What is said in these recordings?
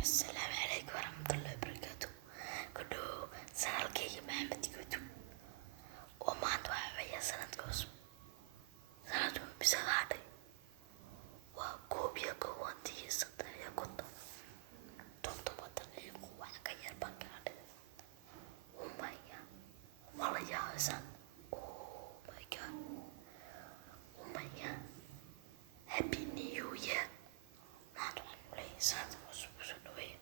السلام عليكم ورحمة الله وبركاته. كدو سنالكيga Maxamed Yuusuf oo maanta waxa weeye sanadka cusub. Sanadku bisa hadhay waa koob iyo kowantii saddex iyo konton toddoba daqiiqo wax ka yar baa ka hadhay. Oh my god, wala yaasan. Oh my god, oh my god, happy new year. Maanta waxaan leeyahay sanadka cusub soo dhaweeya.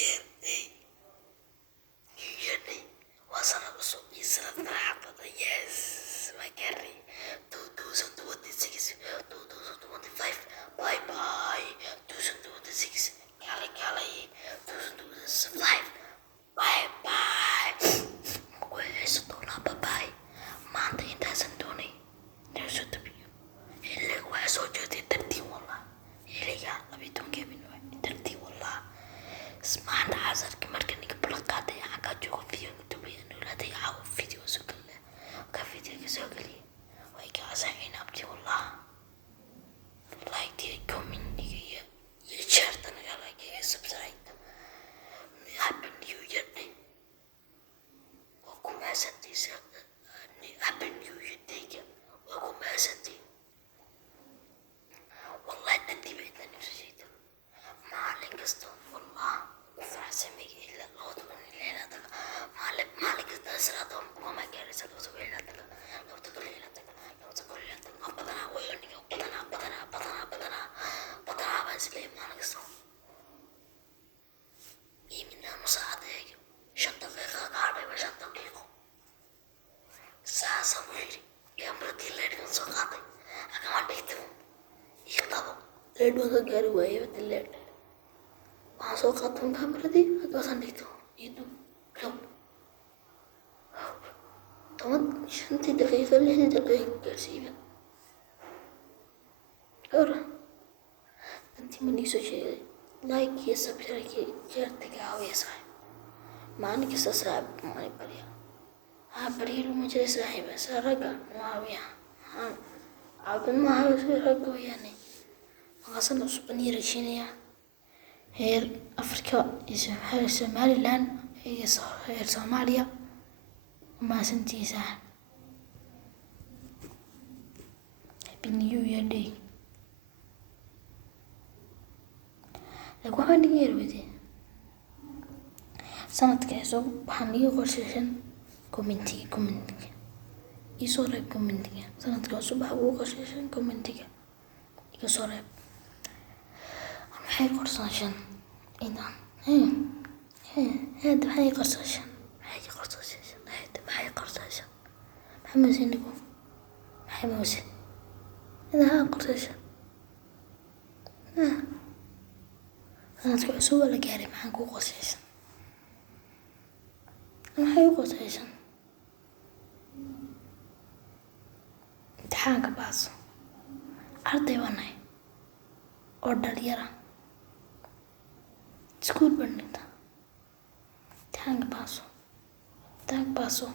year day. New Year day. Waa sanad cusub iyo sanad farxad badan. Yes, ma gaarnay 2026, 2025. Bye bye. 2026. Kale kale. 2025. Bye bye. Waxay doonaa bye bye. Maanta intaasan doonay. Inuu tabiyo. Xilliga waxaa soo jeeday tartiib wallah. Xilliga 12 minuut tartiib wallah. Maanta casarka marka ninka balaqaaday xagga joogo video duubaya noladay caawa video soo gala. Ka video soo galiya. Way ka asaxin abti wallah. Like the comment iyo share tanaga like iyo subscribe. Happy New Year day. Waku maasantiisa. Happy New Year day. Waku maasantiisa. والله تدي بعيدة نفسي مالك قصته والله وفرح سميك إلا الله تقول ليلة تك مالك تسرطهم وما كارثة لو تقول ليلة تك لو تقول ليلة تك لو تقول ليلة تك بدنا ويوني بدنا بس ليه مالك قصته يمنا مساعدة هيك شنطة دقيقة قاعدة وشنطة دقيقة ساعة صغيرة يا مرتي الليل نسقطي أنا ما بيتم يطلبوا ليد وذا قاري ويا بدليل ما سوقتهم كاميرتي أقصن ديتو يدو كلام طبعا شنتي دقيقة اللي دقيقة كرسيبة أورا أنتي مني شيء لايك يا سبسكرايب شير تكاو يا صاحب ما أنا كسر صاحب ما يبريا بريلو مجري صاحب سرقة معاوية عبد ما هو سرقة يعني أصلا أسبانيا رشينيا هير أفريقيا هير سوماليلاند هير صوماليا ما سنتي ساعة Happy New Year day. لقوا عندي غير بدي سنة كيسو بحني غرششن كومنتي يصورب كومنتي سنة كيسو بحبو غرششن كومنتي يصورب maxay qorsashan inaan hada maxay qorsashan maxamed sinigo maxay moose inaan qorsashan sanadka cusub la gaaray maxaan ku qorsashan maxay qorsashan imtixaanka baaso arday wanay oo dhalinyara iskuul bandhigta taank baaso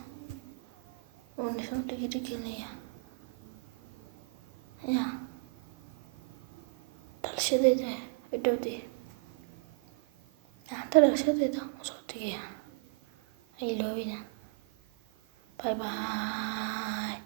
oo nisoo dhiirigelinaya ya dhalashadeeda idhowdee dhalashadeeda usoo digaya iloobina bye bye.